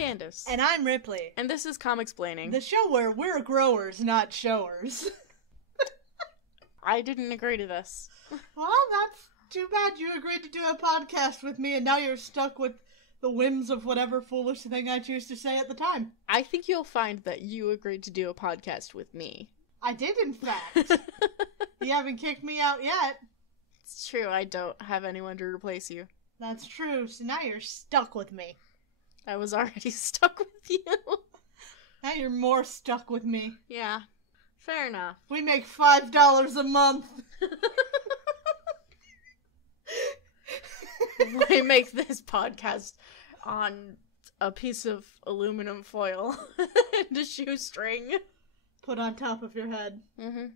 Candace. And I'm Ripley. And this is Comicsplaining. The show where we're growers, not showers. I didn't agree to this. Well, that's too bad. You agreed to do a podcast with me, and now you're stuck with the whims of whatever foolish thing I choose to say at the time. I think you'll find that you agreed to do a podcast with me. I did, in fact. You haven't kicked me out yet. It's true, I don't have anyone to replace you. That's true, so now you're stuck with me. I was already stuck with you. Now you're more stuck with me. Yeah, fair enough. We make $5 a month. We make this podcast on a piece of aluminum foil and a shoestring. Put on top of your head. Mm-hmm.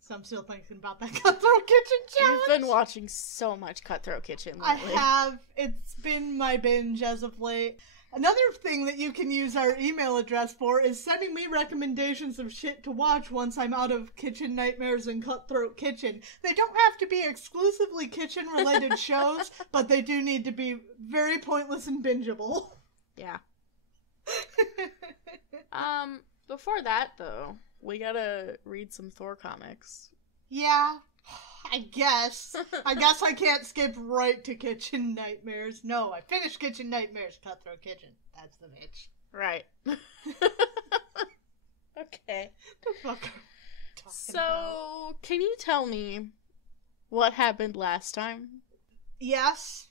So I'm still thinking about that Cutthroat Kitchen challenge. You've been watching so much Cutthroat Kitchen lately. I have. It's been my binge as of late. Another thing that you can use our email address for is sending me recommendations of shit to watch once I'm out of Kitchen Nightmares and Cutthroat Kitchen. They don't have to be exclusively kitchen-related shows, but they do need to be very pointless and bingeable. Yeah. Before that, though, we gotta read some Thor comics. Yeah, I guess. I guess I can't skip right to Kitchen Nightmares. No, I finished Kitchen Nightmares, Cutthroat Kitchen. That's the bitch. Right. Okay. The fuck are we talking about? Can you tell me what happened last time? Yes.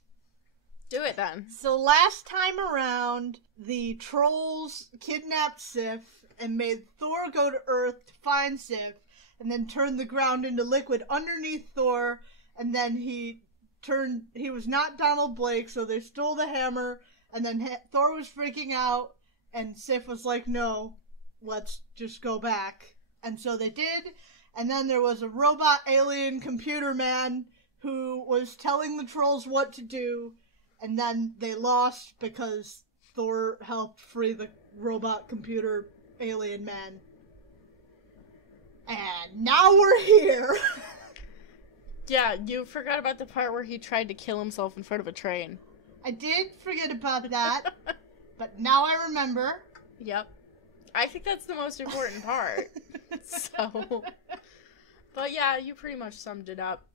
Do it then. So last time around, the trolls kidnapped Sif and made Thor go to Earth to find Sif, and then turned the ground into liquid underneath Thor, and then he was not Donald Blake, so they stole the hammer, and then Thor was freaking out, and Sif was like, no, let's just go back. And so they did, and then there was a robot alien computer man who was telling the trolls what to do, and then they lost because Thor helped free the robot computer alien man. And now we're here! Yeah, you forgot about the part where he tried to kill himself in front of a train. I did forget about that, but now I remember. Yep. I think that's the most important part. But yeah, you pretty much summed it up.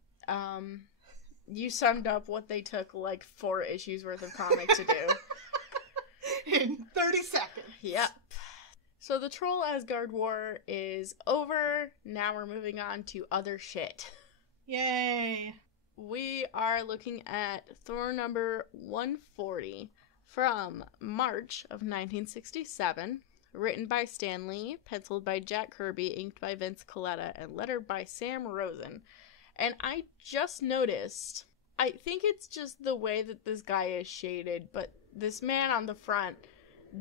You summed up what they took like 4 issues worth of comic to do. In 30 seconds. Yep. So the Troll Asgard War is over. Now we're moving on to other shit. Yay. We are looking at Thor number 140 from March of 1967. Written by Stan Lee, penciled by Jack Kirby, inked by Vince Colletta, and lettered by Sam Rosen. And I just noticed, I think it's just the way that this guy is shaded, but this man on the front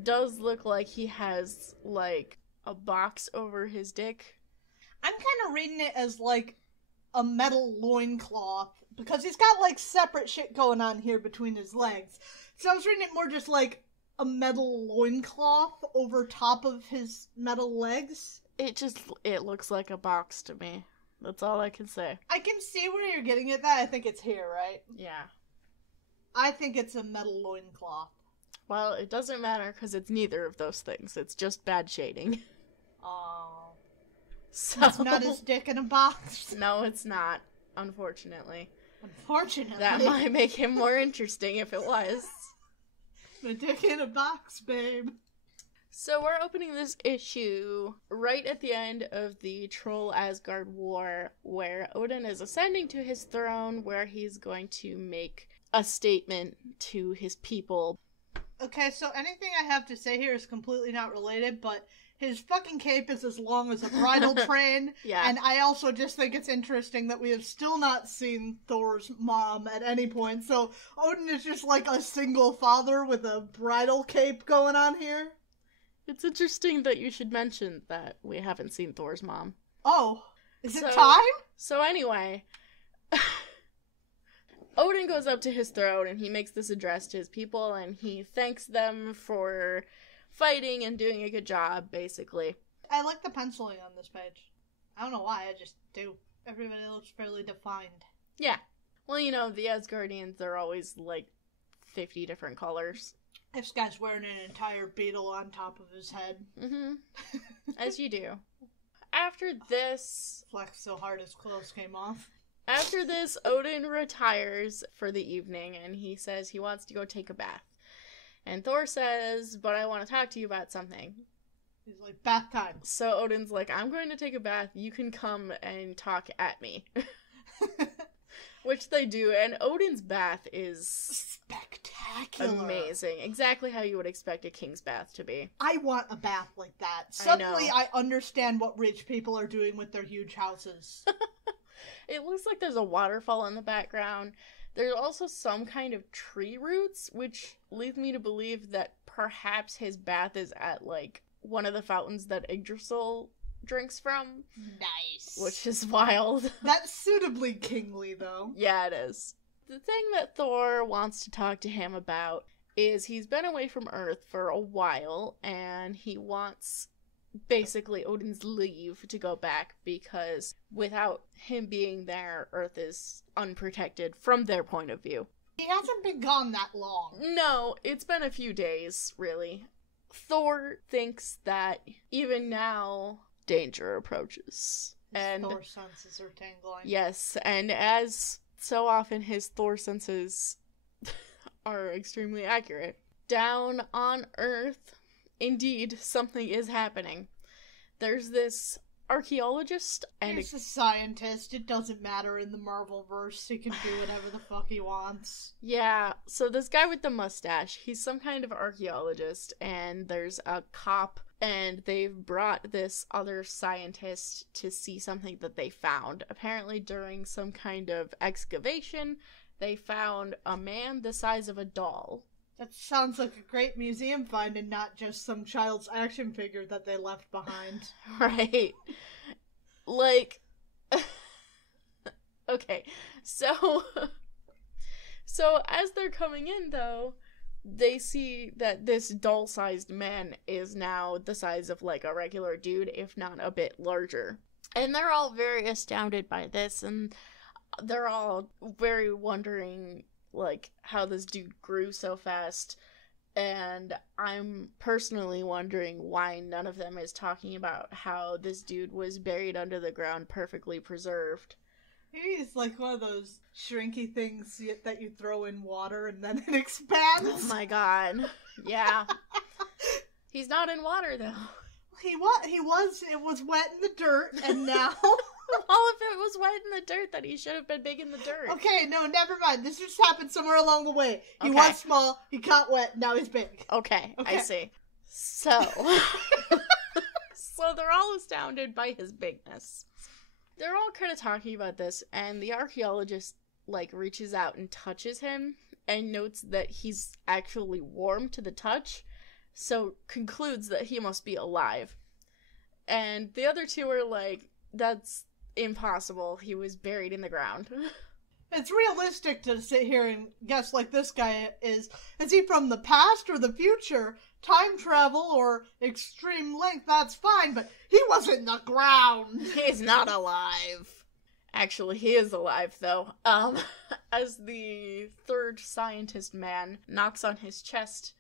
does look like he has, like, a box over his dick. I'm kind of reading it as, like, a metal loincloth, because he's got, like, separate shit going on here between his legs. So I was reading it more just like a metal loincloth over top of his metal legs. It looks like a box to me. That's all I can say. I can see where you're getting at that. I think it's here, right? Yeah. I think it's a metal loincloth. Well, it doesn't matter because it's neither of those things. It's just bad shading. Oh. So It's not his dick in a box. No, it's not, unfortunately. Unfortunately. That might make him more interesting if it was. The dick in a box, babe. So we're opening this issue right at the end of the Troll Asgard War, where Odin is ascending to his throne, where he's going to make a statement to his people. Okay, so anything I have to say here is completely not related, but his fucking cape is as long as a bridal train. Yeah. And I also just think it's interesting that we have still not seen Thor's mom at any point. So Odin is just like a single father with a bridal cape going on here. It's interesting that you should mention that we haven't seen Thor's mom. Oh, is it time? So anyway, Odin goes up to his throne and he makes this address to his people and he thanks them for fighting and doing a good job, basically. I like the penciling on this page. I don't know why, I just do. Everybody looks fairly defined. Yeah. Well, you know, the Asgardians are always, like, 50 different colors. This guy's wearing an entire beetle on top of his head. Mm-hmm. As you do. After this... Flexed so hard his clothes came off. After this, Odin retires for the evening, and he says he wants to go take a bath. And Thor says, but I want to talk to you about something. He's like, bath time. So Odin's like, I'm going to take a bath, you can come and talk at me. Which they do, and Odin's bath is... spectacular. Amazing. Exactly how you would expect a king's bath to be. I want a bath like that. Suddenly I understand what rich people are doing with their huge houses. It looks like there's a waterfall in the background. There's also some kind of tree roots, which leads me to believe that perhaps his bath is at, like, one of the fountains that Yggdrasil drinks from. Nice. Which is wild. That's suitably kingly, though. Yeah, it is. The thing that Thor wants to talk to him about is he's been away from Earth for a while, and he wants basically Odin's leave to go back, because without him being there, Earth is unprotected from their point of view. He hasn't been gone that long. No, it's been a few days, really. Thor thinks that even now, danger approaches. His Thor senses are tingling. Yes, and as so often his Thor senses are extremely accurate. Down on Earth, indeed, something is happening. There's this archaeologist and he's a scientist. It doesn't matter in the Marvel-verse. He can do whatever the fuck he wants. Yeah, so this guy with the mustache, he's some kind of archaeologist, and there's a cop, and they've brought this other scientist to see something that they found. Apparently during some kind of excavation, they found a man the size of a doll. That sounds like a great museum find and not just some child's action figure that they left behind. Right. Like... Okay, so as they're coming in, though, they see that this doll-sized man is now the size of, like, a regular dude, if not a bit larger. And they're all very astounded by this, and they're all very wondering, like, how this dude grew so fast. And I'm personally wondering why none of them is talking about how this dude was buried under the ground, perfectly preserved. Maybe it's like one of those shrinky things that you throw in water and then it expands. Oh my god. Yeah. He's not in water, though. It was wet in the dirt, and now... All of it was wet in the dirt, that he should have been big in the dirt. Okay, no, never mind. This just happened somewhere along the way. He was small, he got wet, now he's big. Okay, I see. So... So they're all astounded by his bigness. They're all kind of talking about this, and the archaeologist, like, reaches out and touches him, and notes that he's actually warm to the touch, so concludes that he must be alive. And the other two are like, that's impossible. He was buried in the ground. It's realistic to sit here and guess like this guy is. Is he from the past or the future? Time travel or extreme length, that's fine, but he was in the ground. He's not alive. Actually, he is alive, though. As the third scientist man knocks on his chest,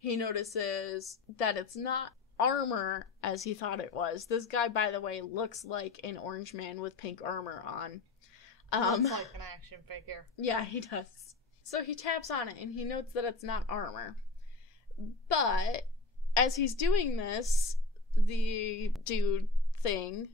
he notices that it's not armor as he thought it was. This guy, by the way, looks like an orange man with pink armor on. Looks like an action figure. Yeah, he does. So he taps on it, and he notes that it's not armor. But, as he's doing this, the dude thing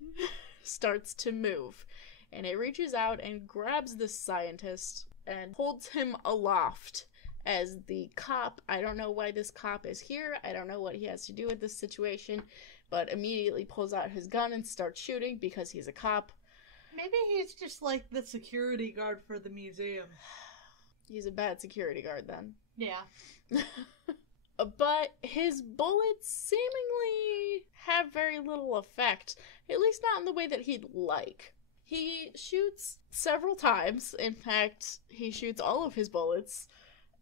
starts to move. And it reaches out and grabs this scientist and holds him aloft as the cop. I don't know why this cop is here. I don't know what he has to do with this situation, but immediately pulls out his gun and starts shooting because he's a cop. Maybe he's just like the security guard for the museum. He's a bad security guard then. Yeah. But his bullets seemingly have very little effect, at least not in the way that he'd like. He shoots several times. In fact, he shoots all of his bullets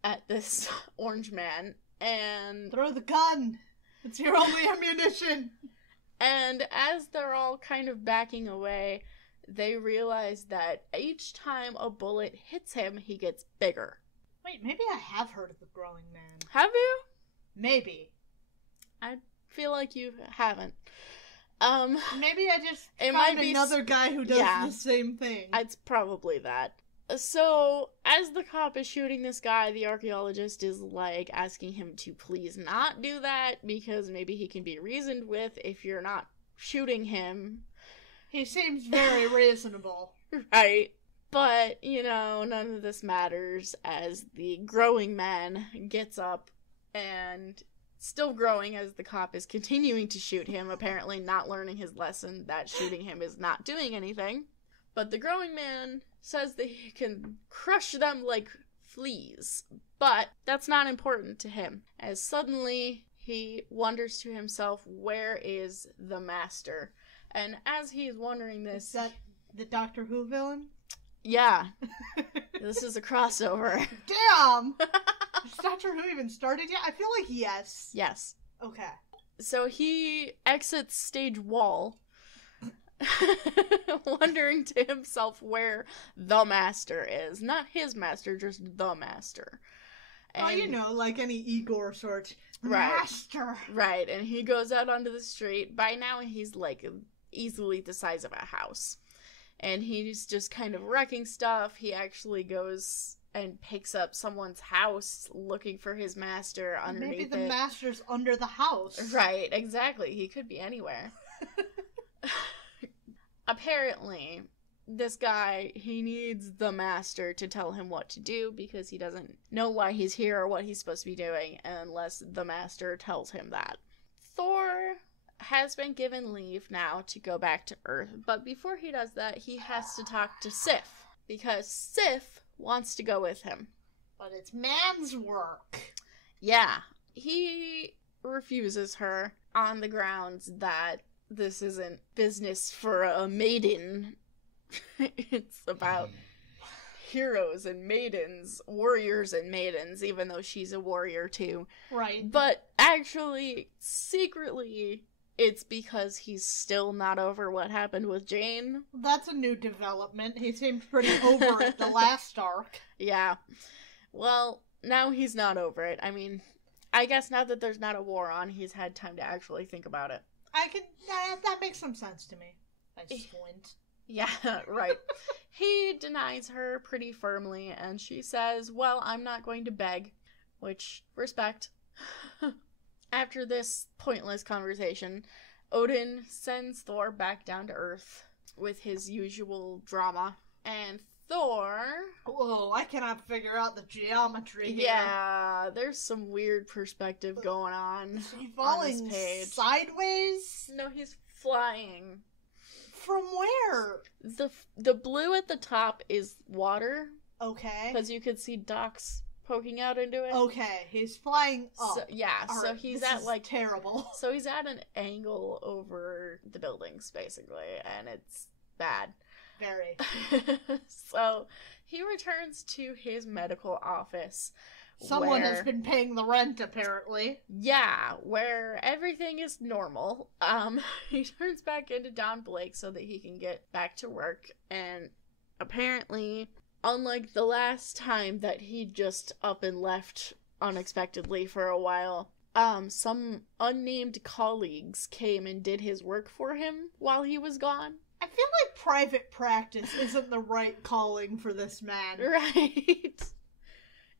at this orange man, and... Throw the gun! It's your only ammunition! And as they're all kind of backing away, they realize that each time a bullet hits him, he gets bigger. Wait, maybe I have heard of the growing man. Have you? Maybe. I feel like you haven't. Maybe I just it found might be another guy who does the same thing. It's probably that. So, as the cop is shooting this guy, the archaeologist is, like, asking him to please not do that, because maybe he can be reasoned with if you're not shooting him. He seems very reasonable. Right. But, none of this matters as the growing man gets up and, still growing as the cop is continuing to shoot him, apparently not learning his lesson that shooting him is not doing anything. But the growing man says that he can crush them like fleas, but that's not important to him, as suddenly he wonders to himself, where is the master? And as he's wondering this... Is that the Doctor Who villain? Yeah. This is a crossover. Damn! Has Doctor Who even started yet? I feel like yes. Yes. Okay. So he exits stage wall, wondering to himself where the master is. Not his master, just the master. And, like any Igor sort. Right. Master! Right, and he goes out onto the street. By now he's, like, easily the size of a house. And he's just kind of wrecking stuff. He actually goes and picks up someone's house looking for his master underneath it. Maybe the master's under the house. Right, exactly. He could be anywhere. Apparently, this guy, he needs the master to tell him what to do because he doesn't know why he's here or what he's supposed to be doing unless the master tells him that. Thor has been given leave now to go back to Earth, but before he does that, he has to talk to Sif because Sif wants to go with him. But it's man's work. Yeah. He refuses her on the grounds that this isn't business for a maiden. It's about heroes and maidens, warriors and maidens, even though she's a warrior too. Right. But actually, secretly, it's because he's still not over what happened with Jane. That's a new development. He seemed pretty over it the last arc. Yeah. Well, now he's not over it. I mean, I guess now that there's not a war on, he's had time to actually think about it. That makes some sense to me. I squint. Yeah, right. He denies her pretty firmly, and she says, well, I'm not going to beg, which, respect. After this pointless conversation, Odin sends Thor back down to Earth with his usual drama, and Thor... Whoa, I cannot figure out the geometry here. Yeah, there's some weird perspective going on. Is he falling on this page. Sideways? No, he's flying. From where? The blue at the top is water. Okay. Because you could see docks poking out into it. Okay, he's flying up. So, yeah, so right, he's this at is like terrible. So he's at an angle over the buildings, basically, and it's bad. Very. So he returns to his medical office. Someone has been paying the rent, apparently. Yeah, where everything is normal. He turns back into Don Blake so that he can get back to work, and apparently, unlike the last time that he just up and left unexpectedly for a while, some unnamed colleagues came and did his work for him while he was gone. I feel like private practice isn't the right calling for this man. Right.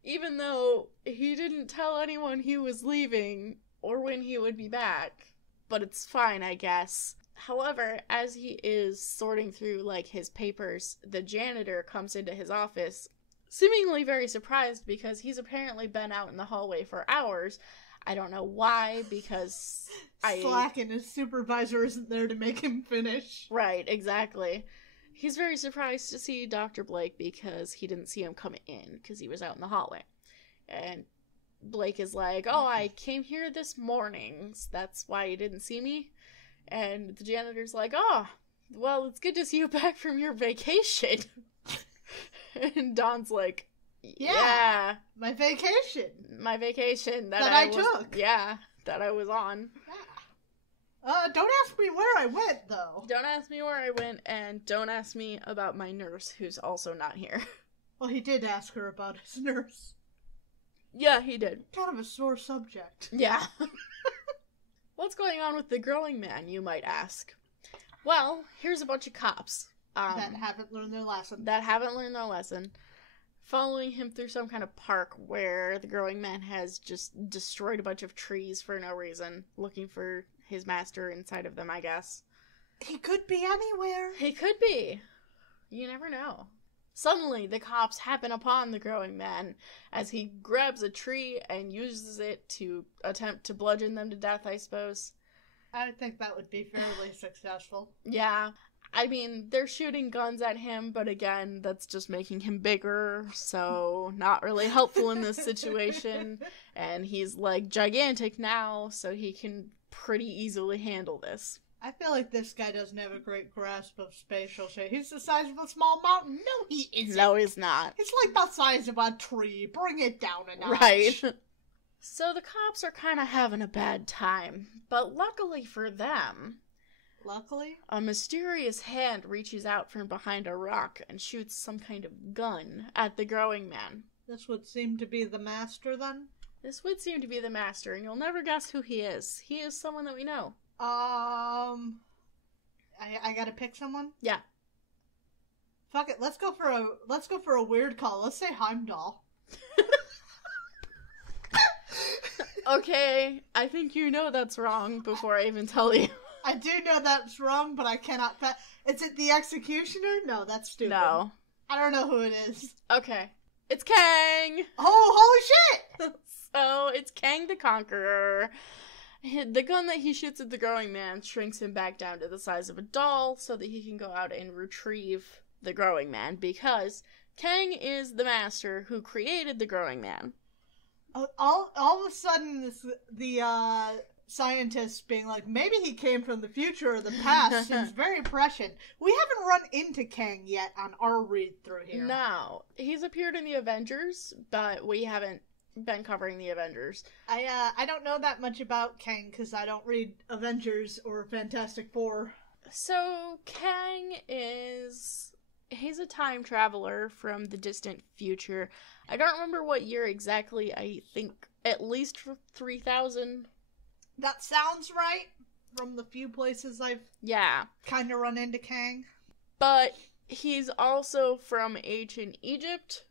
Even though he didn't tell anyone he was leaving or when he would be back. But it's fine, I guess. However, as he is sorting through, like, his papers, the janitor comes into his office, seemingly very surprised because he's apparently been out in the hallway for hours. I don't know why, because Slacking, his supervisor isn't there to make him finish. Right, exactly. He's very surprised to see Dr. Blake because he didn't see him come in because he was out in the hallway. And Blake is like, oh, I came here this morning, so that's why you didn't see me. And the janitor's like, oh, well, it's good to see you back from your vacation. And Don's like, yeah. My vacation. My vacation that I took. Yeah, that I was on. Yeah. Don't ask me where I went, though. Don't ask me where I went, and don't ask me about my nurse, who's also not here. Well, he did ask her about his nurse. Yeah, he did. Kind of a sore subject. Yeah. What's going on with the growing man, you might ask? Well, here's a bunch of cops. That haven't learned their lesson. Following him through some kind of park where the growing man has just destroyed a bunch of trees for no reason, looking for his master inside of them, I guess. He could be anywhere. He could be. You never know. Suddenly, the cops happen upon the growing man as he grabs a tree and uses it to attempt to bludgeon them to death, I suppose. I think that would be fairly successful. Yeah. I mean, they're shooting guns at him, but again, that's just making him bigger, so not really helpful in this situation. And he's, like, gigantic now, so he can pretty easily handle this. I feel like this guy doesn't have a great grasp of spatial shape. He's the size of a small mountain. No, he isn't. No, he's not. It's like the size of a tree. Bring it down a notch. Right. So the cops are kind of having a bad time, but luckily for them... Luckily? A mysterious hand reaches out from behind a rock and shoots some kind of gun at the growing man. This would seem to be the master, then? This would seem to be the master, and you'll never guess who he is. He is someone that we know. I gotta pick someone? Yeah. Fuck it, let's go for a weird call. Let's say Heimdall. Okay, I think you know that's wrong before I even tell you. I do know that's wrong, but I cannot... Is it the Executioner? No, that's stupid. No. I don't know who it is. Okay. It's Kang! Oh, holy shit! So, it's Kang the Conqueror. The gun that he shoots at the growing man shrinks him back down to the size of a doll so that he can go out and retrieve the growing man, because Kang is the master who created the growing man. All of a sudden, the scientists being like, maybe he came from the future or the past seems very prescient. We haven't run into Kang yet on our read-through here. No. He's appeared in the Avengers, but we haven't been covering the Avengers. I don't know that much about Kang because I don't read Avengers or Fantastic Four. So, Kang he's a time traveler from the distant future. I don't remember what year exactly. I think at least 3000. That sounds right from the few places I've kind of run into Kang. But he's also from ancient Egypt.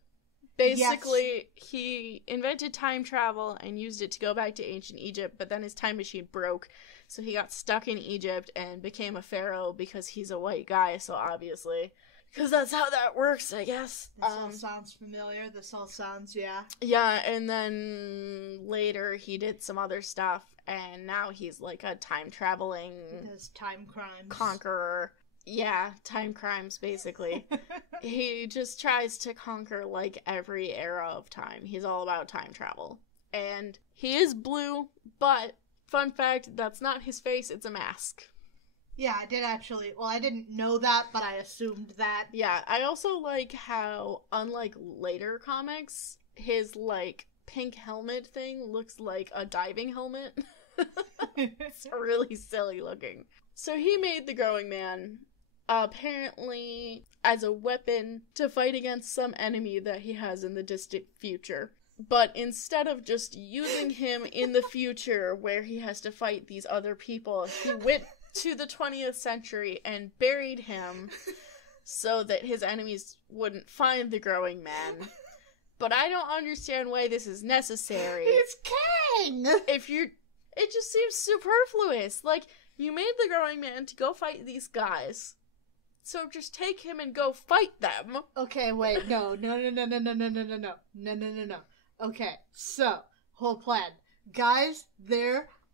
Basically, He invented time travel and used it to go back to ancient Egypt, but then his time machine broke, so he got stuck in Egypt and became a pharaoh because he's a white guy, so obviously. Because that's how that works, I guess. This all sounds familiar. This all sounds, Yeah, and then later he did some other stuff, and now he's like a time-traveling... He does time crimes. Conqueror. Yeah, time crimes, basically. He just tries to conquer, like, every era of time. He's all about time travel. And he is blue, but, fun fact, that's not his face, it's a mask. Yeah, I did actually. Well, I didn't know that, but I assumed that. Yeah, I also like how, unlike later comics, his, like, pink helmet thing looks like a diving helmet. It's really silly looking. So he made the growing man, apparently as a weapon to fight against some enemy that he has in the distant future. But instead of just using him in the future where he has to fight these other people, he went to the 20th century and buried him so that his enemies wouldn't find the growing man. But I don't understand why this is necessary. It's Kang! It just seems superfluous. Like, you made the growing man to go fight these guys. So just take him and go fight them. Okay, wait, no. Okay, so, whole plan. Guys,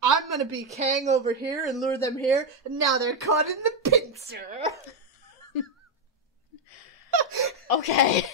I'm gonna be Kang over here and lure them here, and now they're caught in the pincer. Okay.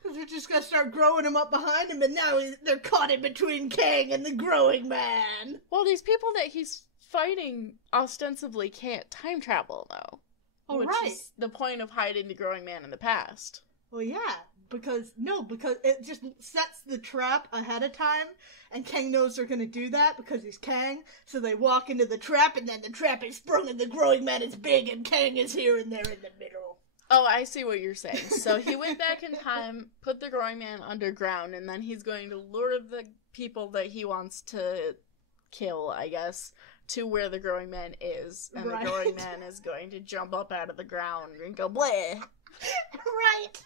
Because we're just gonna start growing them up behind him, and now they're caught in between Kang and the growing man. Well, these people that he's fighting ostensibly can't time travel, though. Oh, which right. is the point of hiding the growing man in the past. Well, yeah, because it just sets the trap ahead of time, and Kang knows they're gonna do that because he's Kang, so they walk into the trap, and then the trap is sprung, and the growing man is big, and Kang is here, and they're in the middle. Oh, I see what you're saying. So he went back in time, put the growing man underground, and then he's going to lure the people that he wants to kill, I guess, to where the growing man is. And the growing man is going to jump up out of the ground and go, bleh. Right.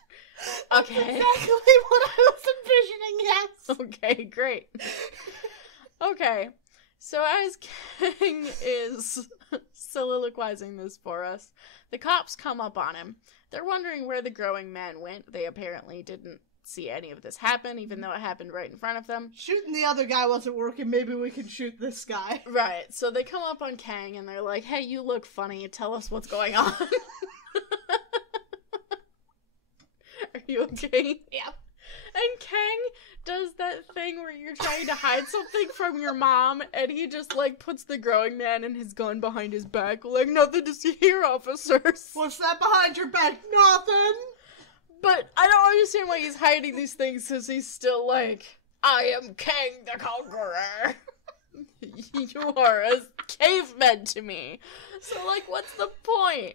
Okay. That's exactly what I was envisioning, yes. Okay, great. Okay. So as Kang is soliloquizing this for us, the cops come up on him. They're wondering where the growing man went. They apparently didn't see any of this happen, even though it happened right in front of them. Shooting the other guy wasn't working. Maybe we can shoot this guy. Right. So they come up on Kang and they're like, hey, you look funny. Tell us what's going on. Are you okay? Yeah. And Kang does that thing where you're trying to hide something from your mom, and he just, like, puts the growing man and his gun behind his back, like, nothing to see here, officers. What's that behind your back? Nothing. But I don't understand why he's hiding these things, because he's still like, I am Kang the Conqueror. You are a caveman to me. So, like, what's the point?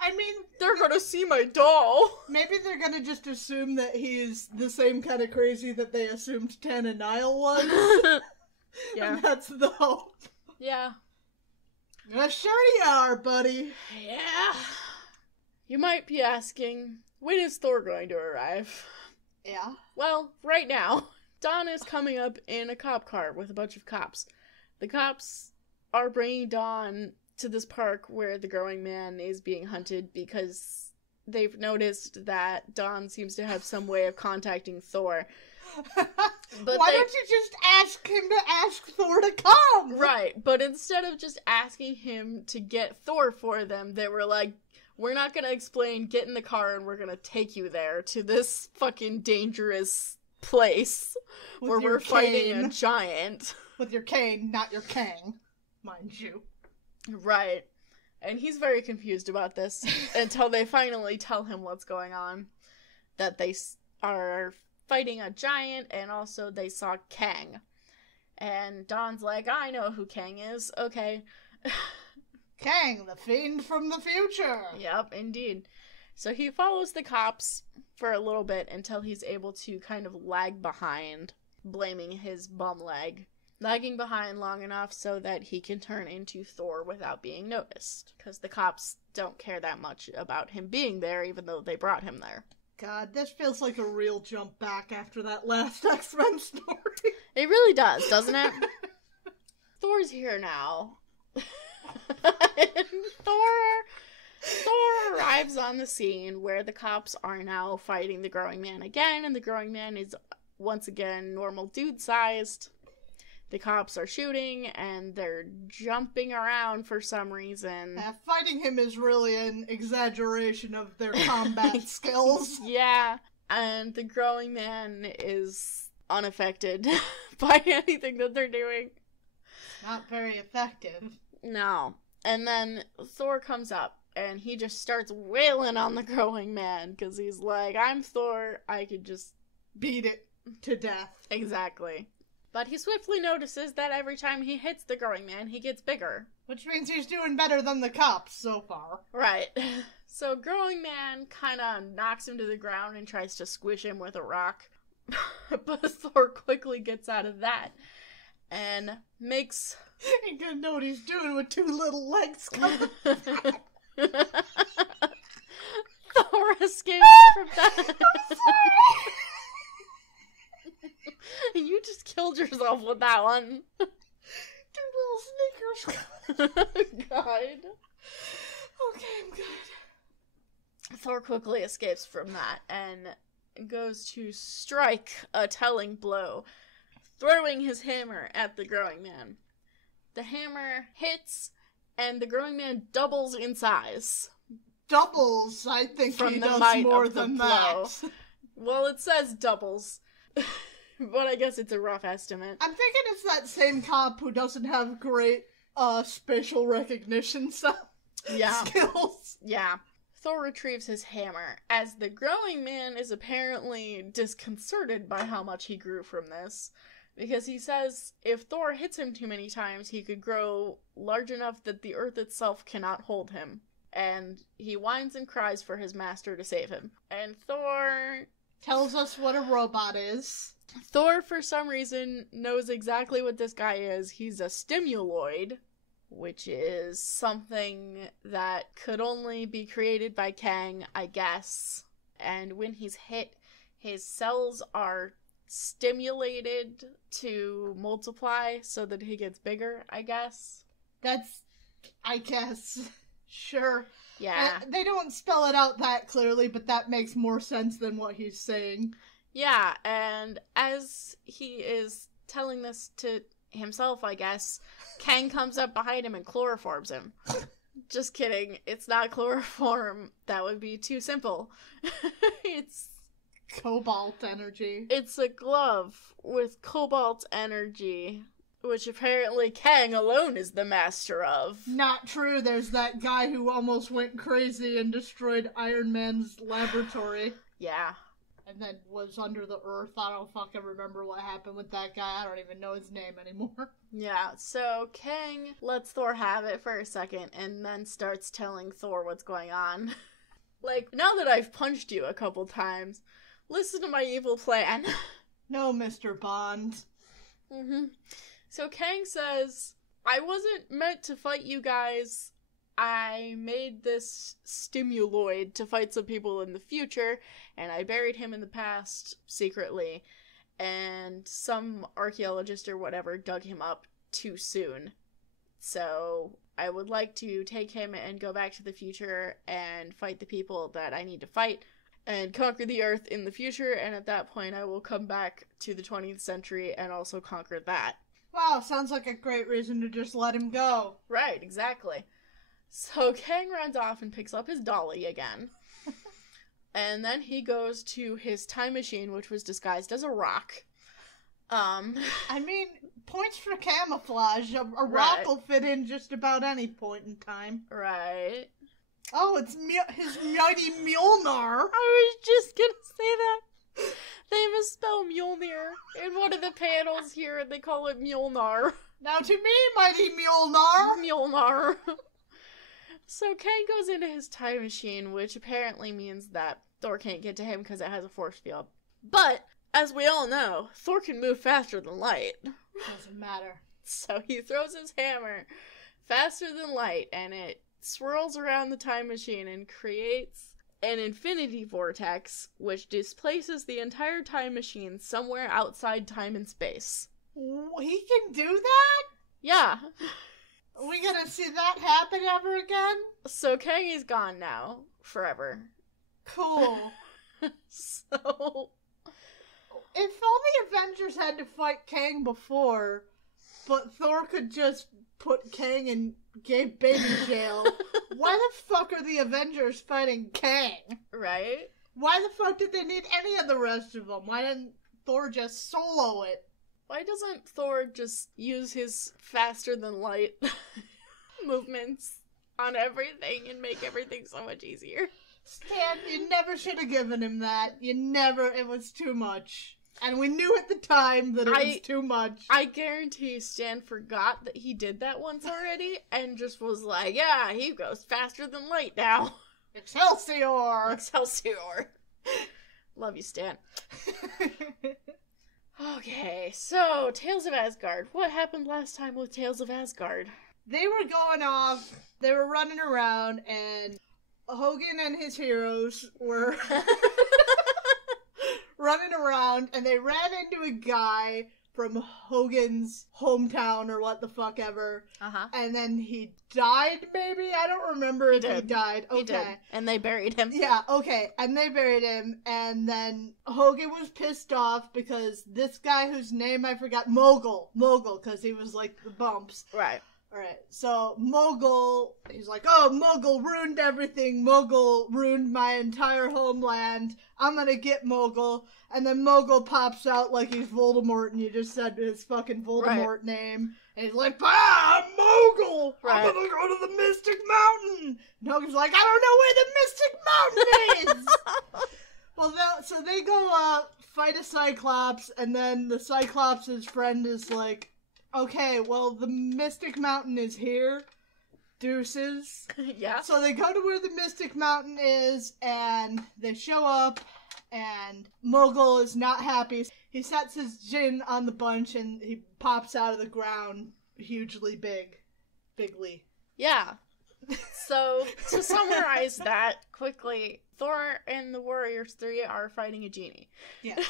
I mean, they're gonna see my doll. Maybe they're gonna just assume that he's the same kind of crazy that they assumed Tan and Nile was. Yeah. And that's the hope. Yeah. Sure you are, buddy. Yeah. You might be asking, when is Thor going to arrive? Yeah. Well, right now. Dawn is coming up in a cop car with a bunch of cops. The cops are bringing Dawn to this park where the growing man is being hunted because they've noticed that Dawn seems to have some way of contacting Thor. But why don't you just ask him to ask Thor to come? Right, but instead of just asking him to get Thor for them, they were like, we're not gonna explain, get in the car and we're gonna take you there to this fucking dangerous place where we're fighting a giant. With your cane, not your Kang, mind you. Right. And he's very confused about this until they finally tell him what's going on. That they are fighting a giant, and also they saw Kang. And Dawn's like, I know who Kang is. Okay. Kang, the fiend from the future. Yep, indeed. So he follows the cops for a little bit until he's able to kind of lag behind, blaming his bum leg. Lagging behind long enough so that he can turn into Thor without being noticed. Because the cops don't care that much about him being there, even though they brought him there. God, this feels like a real jump back after that last X-Men story. It really does, doesn't it? Thor's here now. And Thor arrives on the scene where the cops are now fighting the growing man again, and the growing man is once again normal dude-sized. The cops are shooting, and they're jumping around for some reason. Fighting him is really an exaggeration of their combat skills. Yeah, and the growing man is unaffected by anything that they're doing. Not very effective. No. And then Thor comes up, and he just starts wailing on the growing man, because he's like, I'm Thor, I could just beat it to death. Exactly. But he swiftly notices that every time he hits the growing man, he gets bigger. Which means he's doing better than the cops so far. Right. So growing man kind of knocks him to the ground and tries to squish him with a rock. But Thor quickly gets out of that and makes... Ain't gonna know what he's doing with two little legs coming. Thor escapes from that. I'm sorry. You just killed yourself with that one. Two little sneakers. God. Okay, I'm good. Thor quickly escapes from that and goes to strike a telling blow, throwing his hammer at the growing man. The hammer hits, and the growing man doubles in size. Doubles? I think from he the does might more of the than blow. that. Well, it says doubles. But I guess it's a rough estimate. I'm thinking it's that same cop who doesn't have great spatial recognition skills. Yeah. Thor retrieves his hammer, as the growing man is apparently disconcerted by how much he grew from this, because he says if Thor hits him too many times, he could grow large enough that the earth itself cannot hold him. and he whines and cries for his master to save him. And Thor tells us what a robot is. Thor, for some reason, knows exactly what this guy is. He's a stimuloid, which is something that could only be created by Kang, I guess. And when he's hit, his cells are stimulated to multiply so that he gets bigger, I guess. I guess. Sure. Yeah. They don't spell it out that clearly, but that makes more sense than what he's saying. Yeah, and as he is telling this to himself, I guess, Kang comes up behind him and chloroforms him. Just kidding. It's not chloroform. That would be too simple. It's cobalt energy. It's a glove with cobalt energy, which apparently Kang alone is the master of. Not true. There's that guy who almost went crazy and destroyed Iron Man's laboratory. Yeah. And then was under the earth. I don't fucking remember what happened with that guy. I don't even know his name anymore. Yeah, so Kang lets Thor have it for a second and then starts telling Thor what's going on. Like, now that I've punched you a couple times, listen to my evil plan. No, Mr. Bond. So Kang says, I wasn't meant to fight you guys. I made this stimuloid to fight some people in the future, and I buried him in the past secretly, and some archaeologist or whatever dug him up too soon. So I would like to take him and go back to the future and fight the people that I need to fight and conquer the Earth in the future, and at that point I will come back to the 20th century and also conquer that. Wow, sounds like a great reason to just let him go. Right, exactly. So Kang runs off and picks up his dolly again. And then he goes to his time machine, which was disguised as a rock. I mean, points for camouflage. A rock will fit in just about any point in time. Right. Oh, it's his mighty Mjolnir. I was just gonna say that. They misspell Mjolnir in one of the panels here, and they call it Mjolnir. Now to me, mighty Mjolnir. Mjolnir. So Kang goes into his time machine, which apparently means that Thor can't get to him because it has a force field. But, as we all know, Thor can move faster than light. Doesn't matter. So he throws his hammer faster than light, and it swirls around the time machine and creates an infinity vortex, which displaces the entire time machine somewhere outside time and space. He can do that? Yeah. Are we gonna see that happen ever again? So Kang is gone now. Forever. Cool. So... If all the Avengers had to fight Kang before, but Thor could just put Kang in gay baby jail, why the fuck are the Avengers fighting Kang? Right? Why the fuck did they need any of the rest of them? Why didn't Thor just solo it? Why doesn't Thor just use his faster-than-light movements on everything and make everything so much easier? Stan, you never should have given him that. It was too much. And we knew at the time that it was too much. I guarantee Stan forgot that he did that once already and just was like, yeah, he goes faster than light now. Excelsior! Excelsior. Love you, Stan. Okay, so, Tales of Asgard. What happened last time with Tales of Asgard? They were going off, they were running around, and Hogan and his heroes were running around, and they ran into a guy from Hogan's hometown, or what the fuck ever. And then he died, maybe? I don't remember if he died. Okay. He did. And they buried him. Yeah, okay. And they buried him, and then Hogan was pissed off because this guy whose name I forgot, Mogul, because he was like the bumps. Right. Alright, so Mogul, he's like, oh, Mogul ruined everything. Mogul ruined my entire homeland. I'm gonna get Mogul. And then Mogul pops out like he's Voldemort, and you just said his fucking Voldemort name. And he's like, I'm Mogul! Right. I'm gonna go to the Mystic Mountain! And Hogan's like, I don't know where the Mystic Mountain is! Well, so they go fight a Cyclops, and then the Cyclops' friend is like, okay, well, the Mystic Mountain is here, deuces. Yeah. So they go to where the Mystic Mountain is, and they show up, and Mogul is not happy. He sets his djinn on the bunch, and he pops out of the ground hugely bigly. Yeah. So, to summarize that quickly, Thor and the Warriors 3 are fighting a genie. Yeah.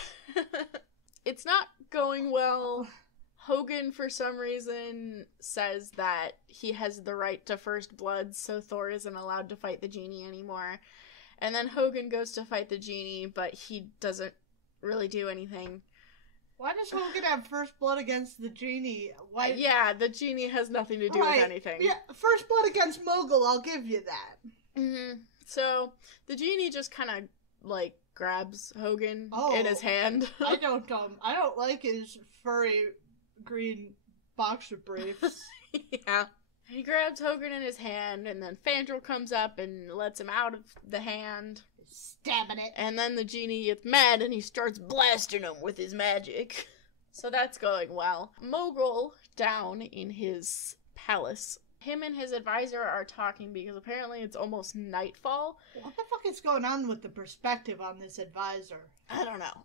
It's not going well. Hogun, for some reason, says that he has the right to first blood, so Thor isn't allowed to fight the genie anymore. And then Hogun goes to fight the genie, but he doesn't really do anything. Why does Hogun have first blood against the genie? Why? Yeah, the genie has nothing to do with anything. Yeah, first blood against Mogul, I'll give you that. Mm-hmm. So, the genie just kind of, like, grabs Hogun in his hand. I don't like his furry green boxer briefs. Yeah. He grabs Hogun in his hand, and then Fandral comes up and lets him out of the hand. Stabbing it. And then the genie gets mad and he starts blasting him with his magic. So that's going well. Mogul, down in his palace, him and his advisor are talking because apparently it's almost nightfall. What the fuck is going on with the perspective on this advisor? I don't know.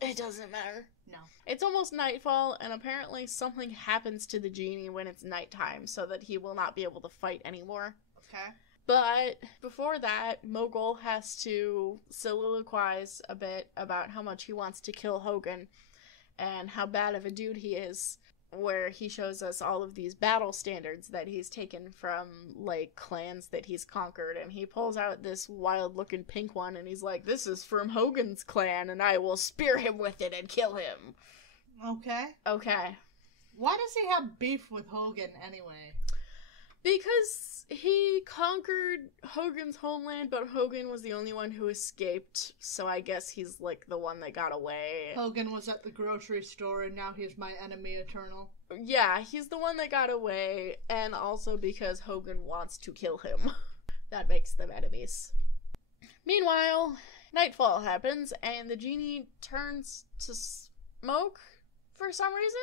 It doesn't matter. No. It's almost nightfall, and apparently something happens to the genie when it's nighttime so that he will not be able to fight anymore. Okay. But before that, Mogul has to soliloquize a bit about how much he wants to kill Hogun and how bad of a dude he is, where he shows us all of these battle standards that he's taken from, like, clans that he's conquered, and he pulls out this wild-looking pink one, and he's like, this is from Hogun's clan, and I will spear him with it and kill him. Okay. Okay. Why does he have beef with Hogun anyway? Because he conquered Hogun's homeland, but Hogun was the only one who escaped, so I guess he's, like, the one that got away. Hogun was at the grocery store, and now he's my enemy eternal. Yeah, he's the one that got away, and also because Hogun wants to kill him. That makes them enemies. Meanwhile, nightfall happens, and the genie turns to smoke for some reason.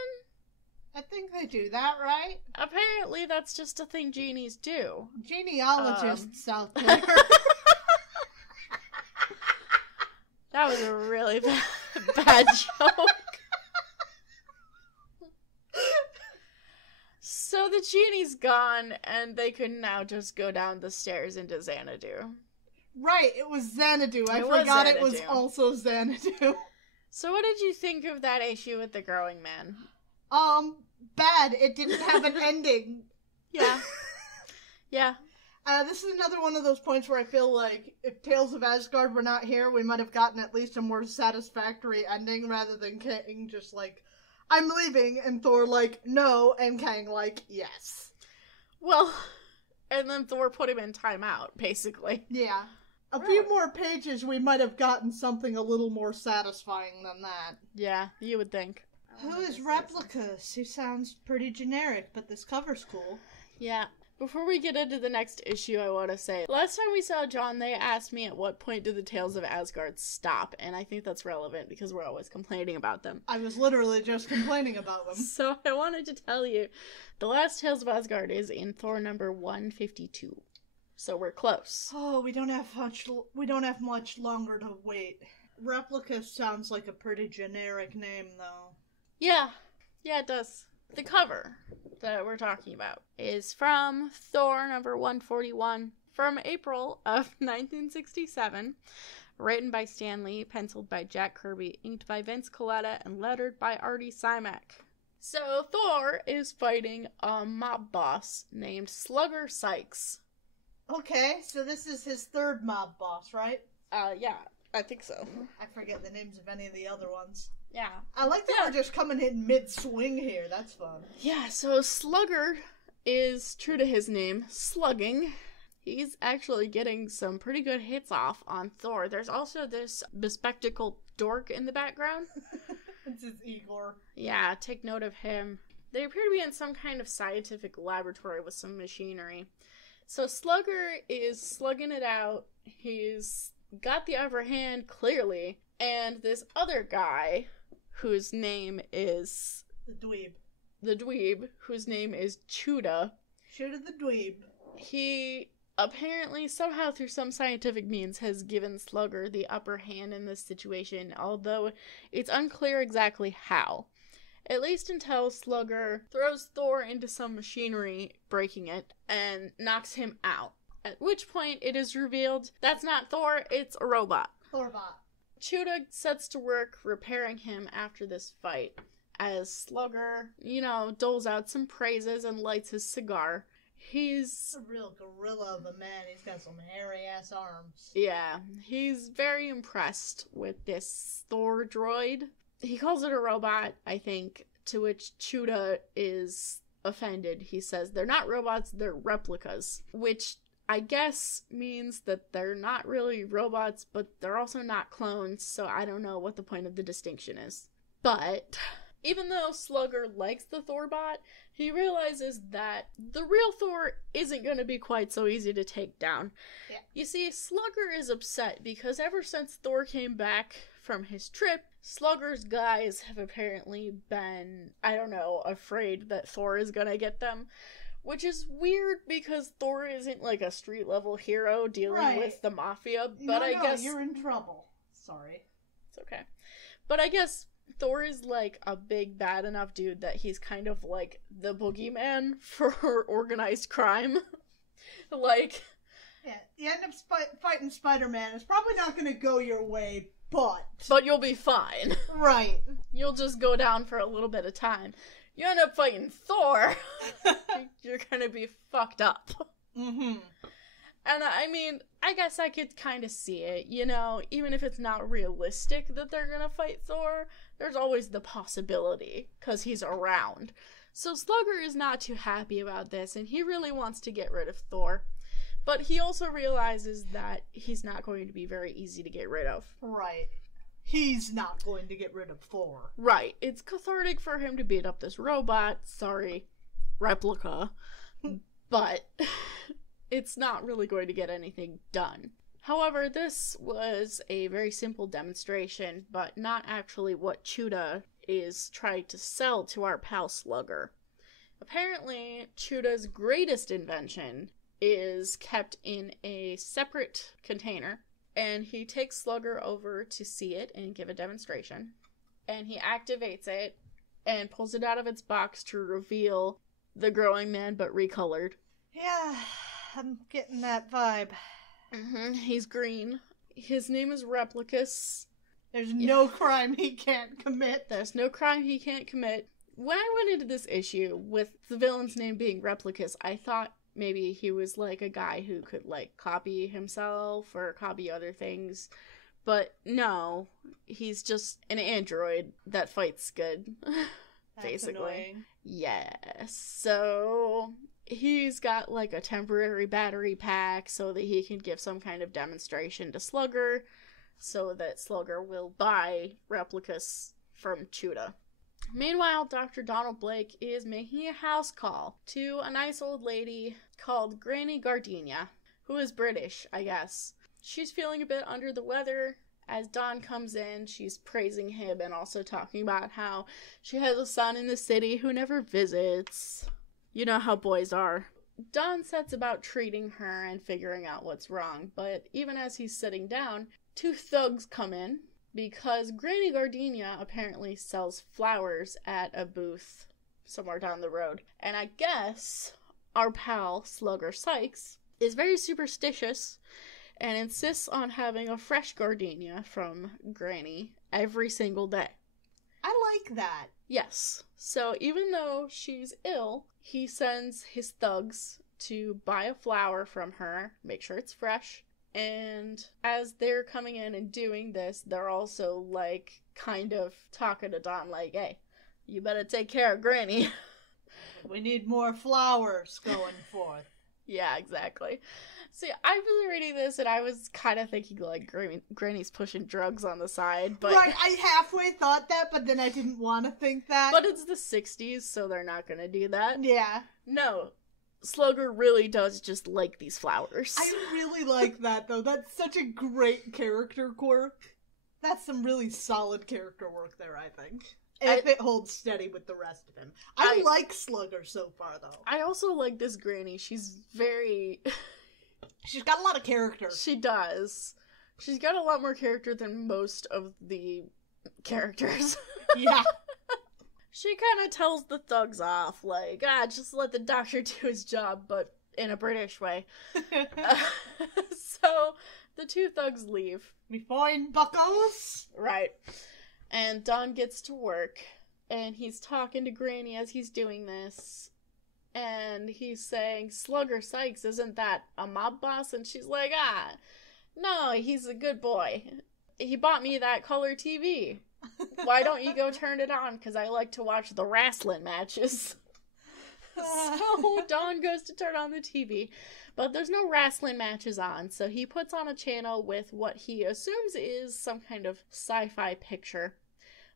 I think they do that, right? Apparently, that's just a thing genies do. Genealogists out there. That was a really bad joke. So the genie's gone, and they can now just go down the stairs into Xanadu. Right, it was Xanadu. I forgot it was also Xanadu. So what did you think of that issue with the growing man? Bad. It didn't have an ending. Yeah. Yeah. This is another one of those points where I feel like if Tales of Asgard were not here, we might have gotten at least a more satisfactory ending rather than Kang just like, I'm leaving, and Thor like, no, and Kang like, yes. Well, and then Thor put him in timeout, basically. Yeah. A few more pages, we might have gotten something a little more satisfying than that. Yeah, you would think. Who is Replicus? He sounds pretty generic, but this cover's cool. Yeah. Before we get into the next issue, I want to say, last time we saw John, they asked me at what point did the Tales of Asgard stop, and I think that's relevant because we're always complaining about them. I was literally just complaining about them. So I wanted to tell you, the last Tales of Asgard is in Thor number 152. So we're close. Oh, we don't have much longer to wait. Replicus sounds like a pretty generic name, though. Yeah, it does. The cover that we're talking about is from Thor number 141 from April of 1967, written by Stan Lee, penciled by Jack Kirby, inked by Vince Colletta, and lettered by Artie Simek. So Thor is fighting a mob boss named Slugger Sykes. Okay, so this is his third mob boss, right? Yeah, I think so. I forget the names of any of the other ones. Yeah. I like that we're just coming in mid-swing here. That's fun. Yeah, so Slugger is, true to his name, slugging. He's actually getting some pretty good hits off on Thor. There's also this bespectacled dork in the background. It's his Igor. Yeah, take note of him. They appear to be in some kind of scientific laboratory with some machinery. So Slugger is slugging it out. He's got the upper hand, clearly. And this other guy, whose name is... The dweeb. The dweeb, whose name is Chuda. Chuda the dweeb. He apparently, somehow through some scientific means, has given Slugger the upper hand in this situation, although it's unclear exactly how. At least until Slugger throws Thor into some machinery, breaking it, and knocks him out. At which point it is revealed that's not Thor, it's a robot. Thorbot. Chuda sets to work repairing him after this fight, as Slugger, doles out some praises and lights his cigar. He's a real gorilla of a man. He's got some hairy-ass arms. Yeah, he's very impressed with this Thor droid. He calls it a robot, I think, to which Chuda is offended. He says they're not robots, they're replicas, which I guess means that they're not really robots, but they're also not clones, so I don't know what the point of the distinction is. But even though Slugger likes the Thorbot, he realizes that the real Thor isn't going to be quite so easy to take down. Yeah. You see, Slugger is upset because ever since Thor came back from his trip, Slugger's guys have apparently been, afraid that Thor is going to get them. Which is weird because Thor isn't like a street level hero dealing with the mafia, but I guess you're in trouble. Sorry. It's okay. But I guess Thor is like a big bad enough dude that he's kind of like the boogeyman for organized crime. Yeah, you end up fighting Spider-Man. It's probably not going to go your way, but you'll be fine. Right. You'll just go down for a little bit of time. You end up fighting Thor, you're gonna be fucked up. Mm-hmm. And I mean, I guess I could kind of see it, even if it's not realistic that they're gonna fight Thor, there's always the possibility, because he's around. So Slugger is not too happy about this, and he really wants to get rid of Thor. But he also realizes that he's not going to be very easy to get rid of. Right. He's not going to get rid of Thor. Right. It's cathartic for him to beat up this robot. Sorry, replica. But it's not really going to get anything done. However, this was a very simple demonstration, but not actually what Chuda is trying to sell to our pal Slugger. Apparently, Chuda's greatest invention is kept in a separate container. And he takes Slugger over to see it and give a demonstration. And he activates it and pulls it out of its box to reveal the growing man, but recolored. Yeah, I'm getting that vibe. Mm-hmm. He's green. His name is Replicus. There's no crime he can't commit. There's no crime he can't commit. When I went into this issue with the villain's name being Replicus, I thought maybe he was like a guy who could like copy himself or copy other things. But no, he's just an android that fights good. Basically. Annoying. Yes. So he's got like a temporary battery pack so that he can give some kind of demonstration to Slugger so that Slugger will buy Replicus from Chuda. Meanwhile, Dr. Donald Blake is making a house call to a nice old lady called Granny Gardenia, who is British, I guess. She's feeling a bit under the weather. As Don comes in, she's praising him and also talking about how she has a son in the city who never visits. You know how boys are. Don sets about treating her and figuring out what's wrong, but even as he's sitting down, two thugs come in. Because Granny Gardenia apparently sells flowers at a booth somewhere down the road. And I guess our pal, Slugger Sykes, is very superstitious and insists on having a fresh gardenia from Granny every single day. I like that. Yes. So even though she's ill, he sends his thugs to buy a flower from her, make sure it's fresh. And as they're coming in and doing this, they're also, like, kind of talking to Don, like, hey, you better take care of Granny. We need more flowers going forth. Yeah, exactly. See, I was reading this and I was kind of thinking, like, Granny's pushing drugs on the side, but... Right, I halfway thought that, but then I didn't want to think that. But it's the 60s, so they're not gonna do that. Yeah. No. Slugger really does just like these flowers. I really like that, though. That's such a great character quirk. That's some really solid character work there, I think. If it holds steady with the rest of him. I like Slugger so far, though. I also like this granny. She's very... She's got a lot of character. She does. She's got a lot more character than most of the characters. Yeah. She kind of tells the thugs off, like, just let the doctor do his job, but in a British way. So, the two thugs leave. Me fine, buckos. Right. And Don gets to work, and he's talking to Granny as he's doing this, and he's saying, Slugger Sykes, isn't that a mob boss? And she's like, no, he's a good boy. He bought me that color TV. Why don't you go turn it on? Because I like to watch the wrestling matches. So Don goes to turn on the TV, but there's no wrestling matches on, so he puts on a channel with what he assumes is some kind of sci-fi picture.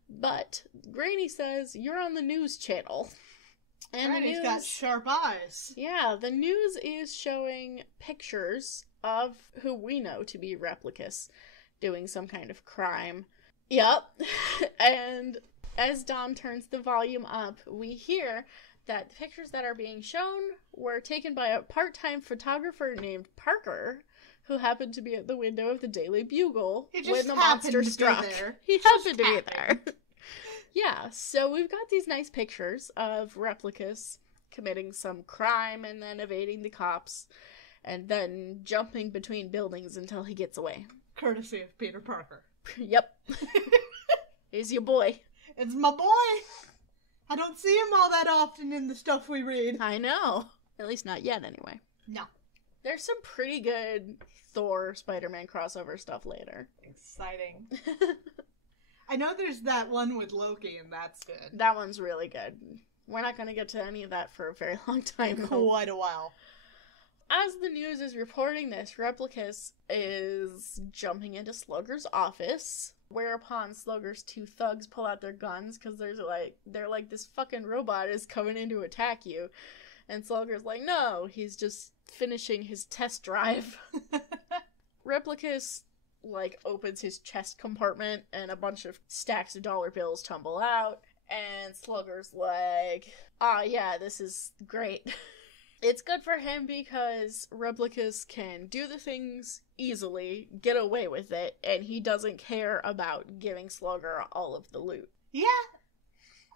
But Granny says, you're on the news channel. And Granny's the news, got sharp eyes. Yeah, the news is showing pictures of who we know to be Replicus doing some kind of crime. Yep. And as Don turns the volume up, we hear that the pictures that are being shown were taken by a part-time photographer named Parker, who happened to be at the window of the Daily Bugle when the monster struck. He happened to be there. Yeah, so we've got these nice pictures of Replicus committing some crime and then evading the cops and then jumping between buildings until he gets away. Courtesy of Peter Parker. Yep. He's your boy. It's my boy. I don't see him all that often in the stuff we read. I know. At least not yet, anyway. No. There's some pretty good Thor Spider-Man crossover stuff later. Exciting. I know there's that one with Loki, and that's good. That one's really good. We're not going to get to any of that for a very long time. Quite a while. As the news is reporting this, Replicus is jumping into Slugger's office, whereupon Slugger's two thugs pull out their guns because they're like, this fucking robot is coming in to attack you. And Slugger's like, no, he's just finishing his test drive. Replicus, opens his chest compartment and a bunch of stacks of dollar bills tumble out. And Slugger's like, yeah, this is great. It's good for him because Replicus can do the things easily, get away with it, and he doesn't care about giving Slugger all of the loot. Yeah,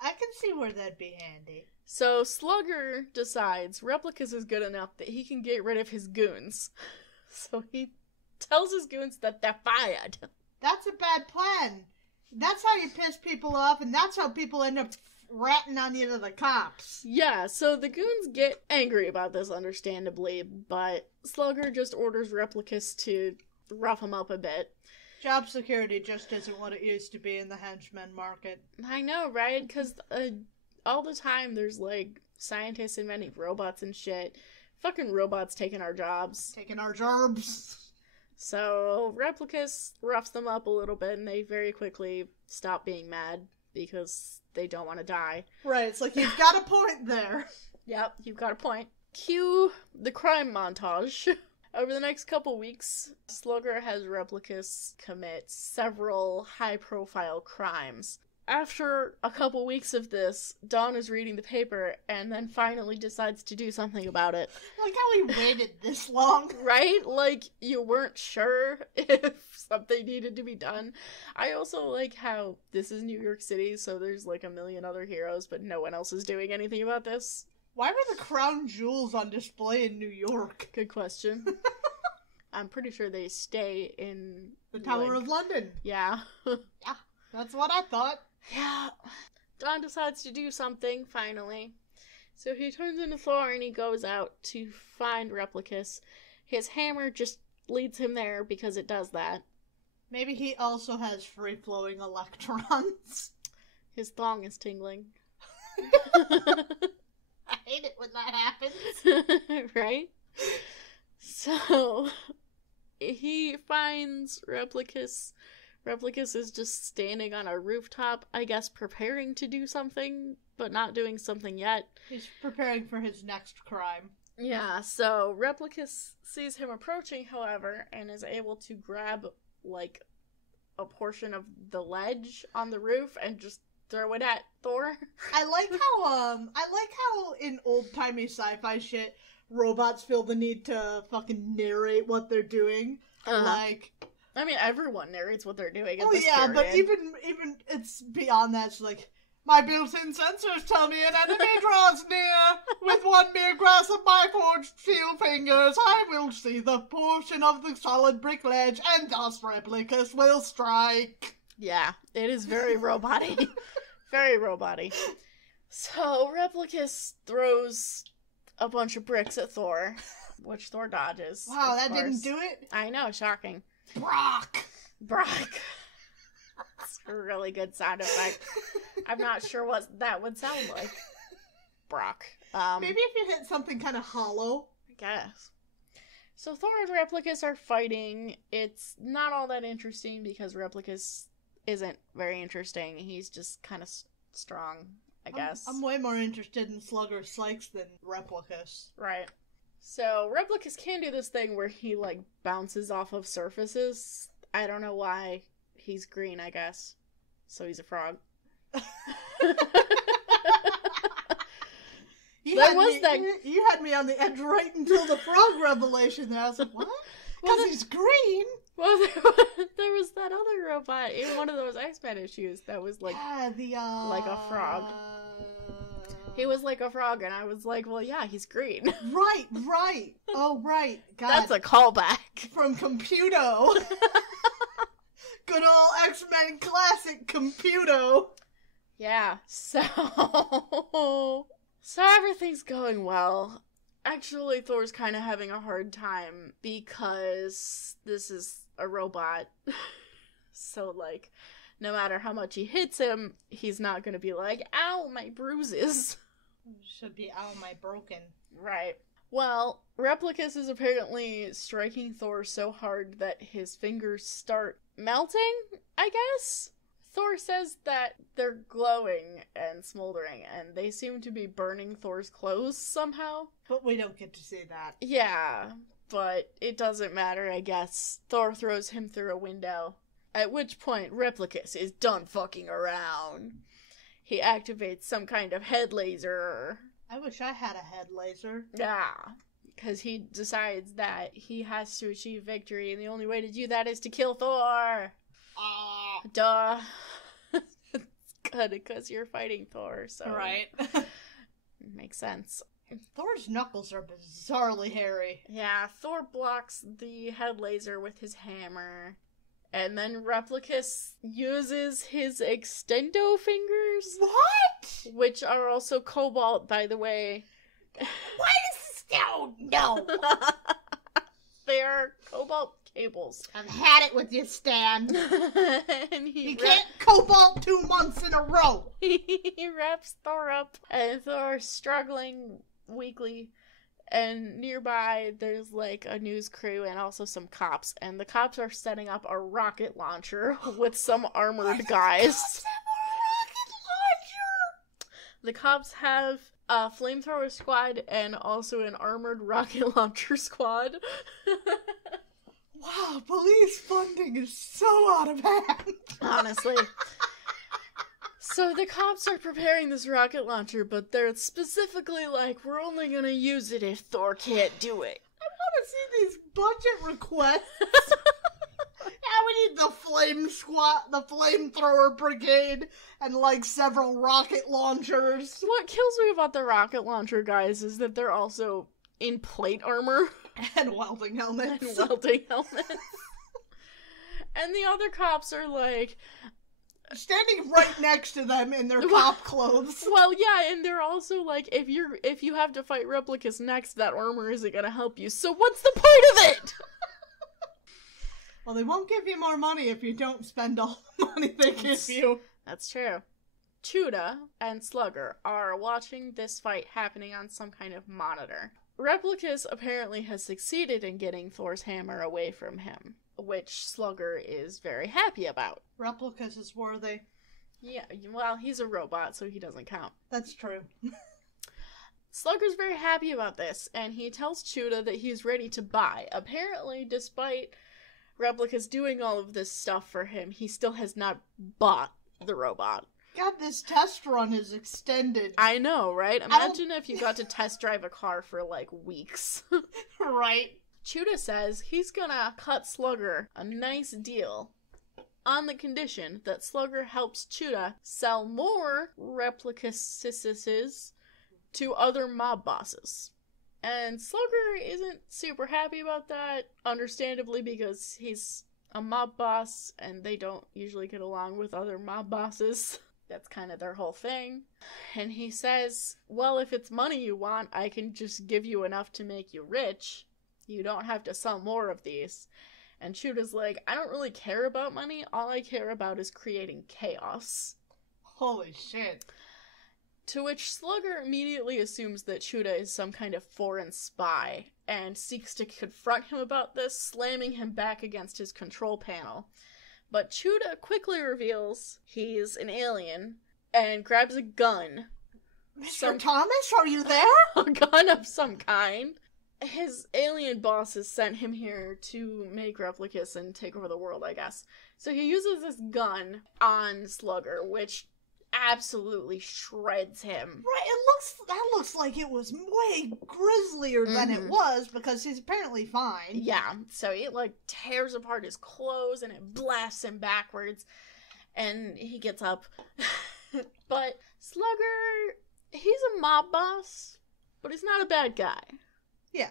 I can see where that'd be handy. So Slugger decides Replicus is good enough that he can get rid of his goons. So he tells his goons that they're fired. That's a bad plan. That's how you piss people off, and that's how people end up ratting on you to the cops. Yeah, so the goons get angry about this, understandably, but Slugger just orders Replicus to rough him up a bit. Job security just isn't what it used to be in the henchman market. I know, right? Because all the time there's, scientists inventing robots and shit. Fucking robots taking our jobs. Taking our jobs. So Replicus roughs them up a little bit, and they very quickly stop being mad because they don't want to die. Right, it's like, you've got a point there. Yep, you've got a point. Cue the crime montage. Over the next couple weeks, Slugger has Replicus commit several high-profile crimes. After a couple weeks of this, Dawn is reading the paper and then finally decides to do something about it. Like how he waited this long. Right? Like, you weren't sure if something needed to be done. I also like how this is New York City, so there's a million other heroes, but no one else is doing anything about this. Why were the crown jewels on display in New York? Good question. I'm pretty sure they stay in... the Tower of London. Yeah. Yeah, that's what I thought. Yeah. Don decides to do something, finally. So he turns into Thor and he goes out to find Replicus. His hammer just leads him there because it does that. Maybe he also has free-flowing electrons. His thong is tingling. I hate it when that happens. Right? So, he finds Replicus. Replicus is just standing on a rooftop, I guess preparing to do something, but not doing something yet. He's preparing for his next crime. Yeah, so Replicus sees him approaching, however, and is able to grab, a portion of the ledge on the roof and just throw it at Thor. I like how in old-timey sci-fi shit, robots feel the need to fucking narrate what they're doing. Like, I mean, everyone narrates what they're doing at oh this yeah, period. but even it's beyond that. It's like, my built-in sensors tell me an enemy draws near. With one mere grasp of my forged steel fingers, I will see the portion of the solid brick ledge, and thus Replicus will strike. Yeah, it is very robot-y. Very robot-y. So, Replicus throws a bunch of bricks at Thor, which Thor dodges. Wow, that didn't do it? I know, shocking. Brock! That's a really good sound effect. I'm not sure what that would sound like. Brock. Maybe if you hit something kind of hollow. I guess. So Thor and Replicus are fighting. It's not all that interesting because Replicus isn't very interesting. He's just kind of strong, I guess. I'm way more interested in Slugger Sykes than Replicus. Right. So Replicus can do this thing where he, like, bounces off of surfaces. I don't know why. He's green, I guess. So he's a frog. You had me on the edge right until the frog revelation there. I was like, what? Because he's green? Well, there was that other robot in one of those X-Men issues that was like, like a frog. He was like a frog, and I was like, well, yeah, he's green. Right. Oh, right. God. That's a callback. From Computo. Good old X-Men classic Computo. Yeah, so everything's going well. Actually, Thor's kind of having a hard time because this is a robot. So, like, no matter how much he hits him, he's not gonna be like, ow, my bruises. Should be, ow, my broken. Right. Well, Replicus is apparently striking Thor so hard that his fingers start melting, I guess? Thor says that they're glowing and smoldering, and they seem to be burning Thor's clothes somehow. But we don't get to see that. Yeah, but it doesn't matter, I guess. Thor throws him through a window, at which point Replicus is done fucking around. He activates some kind of head laser. I wish I had a head laser. Yeah, because he decides that he has to achieve victory, and the only way to do that is to kill Thor. Duh. It's good, because you're fighting Thor, so... Right. Makes sense. Thor's knuckles are bizarrely hairy. Yeah, Thor blocks the head laser with his hammer, and then Replicus uses his extendo fingers. What? Which are also cobalt, by the way. Why does this... Oh, no! They're cobalt cables. I've had it with you, Stan. And you can't cobalt 2 months in a row. He wraps Thor up, and Thor's struggling weakly. And nearby, there's like a news crew and also some cops. And the cops are setting up a rocket launcher with some armored guys. The cops have a flamethrower squad and also an armored rocket launcher squad. Wow, police funding is so out of hand. Honestly. So the cops are preparing this rocket launcher, but they're specifically like, we're only gonna use it if Thor can't do it. I want to see these budget requests. We need the flame squad, the flamethrower brigade, and like several rocket launchers. What kills me about the rocket launcher guys is that they're also in plate armor. And welding helmets. And the other cops are like... standing right next to them in their cop clothes. Well, yeah, and they're also like, if you have to fight Replicus next, that armor isn't gonna help you, so what's the point of it? Well, they won't give you more money if you don't spend all the money they give you. That's true. Chuda and Slugger are watching this fight happening on some kind of monitor. Replicus apparently has succeeded in getting Thor's hammer away from him, which Slugger is very happy about. Replicus is worthy. Yeah, well, he's a robot, so he doesn't count. That's true. Slugger's very happy about this, and he tells Chuda that he's ready to buy. Apparently, despite Replicus doing all of this stuff for him, he still has not bought the robot. God, this test run is extended. I know, right? Imagine if you got to test drive a car for, like, weeks. Right. Chuda says he's gonna cut Slugger a nice deal on the condition that Slugger helps Chuda sell more replicas to other mob bosses. And Slugger isn't super happy about that, understandably, because he's a mob boss and they don't usually get along with other mob bosses. That's kind of their whole thing. And he says, well, if it's money you want, I can just give you enough to make you rich. You don't have to sell more of these. And Chuda's like, I don't really care about money. All I care about is creating chaos. Holy shit. To which Slugger immediately assumes that Chuda is some kind of foreign spy and seeks to confront him about this, slamming him back against his control panel. But Chuda quickly reveals he's an alien and grabs a gun. Mr. Thomas, are you there? A gun of some kind. His alien boss has sent him here to make replicas and take over the world, I guess. So he uses this gun on Slugger, which absolutely shreds him. Right, that looks like it was way grislier than it was, because he's apparently fine. Yeah, so it, like, tears apart his clothes, and it blasts him backwards, and he gets up. But Slugger, he's a mob boss, but he's not a bad guy. Yeah.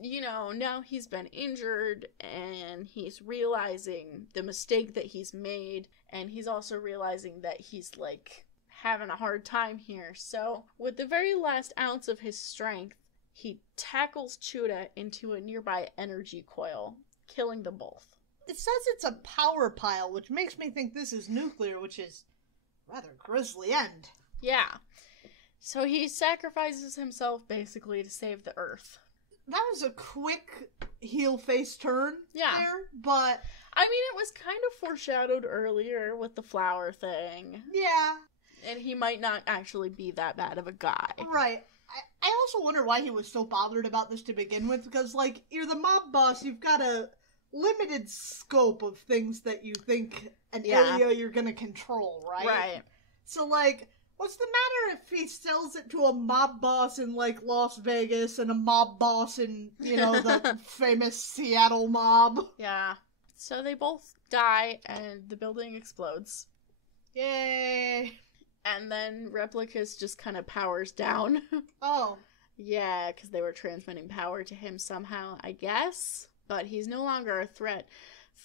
You know, now he's been injured, and he's realizing the mistake that he's made, and he's also realizing that he's, like, having a hard time here. So, with the very last ounce of his strength, he tackles Chuda into a nearby energy coil, killing them both. It says it's a power pile, which makes me think this is nuclear, which is a rather grisly end. Yeah. So he sacrifices himself, basically, to save the Earth. That was a quick heel-face turn there, but... I mean, it was kind of foreshadowed earlier with the flower thing. Yeah. And he might not actually be that bad of a guy. Right. I also wonder why he was so bothered about this to begin with, because, like, you're the mob boss, you've got a limited scope of things that you think an area you're gonna control, right? Right. So, like... What's the matter if he sells it to a mob boss in, like, Las Vegas and a mob boss in, you know, the famous Seattle mob? Yeah. So they both die, and the building explodes. Yay! And then Replicas just kind of powers down. Oh. Yeah, because they were transmitting power to him somehow, I guess. But he's no longer a threat.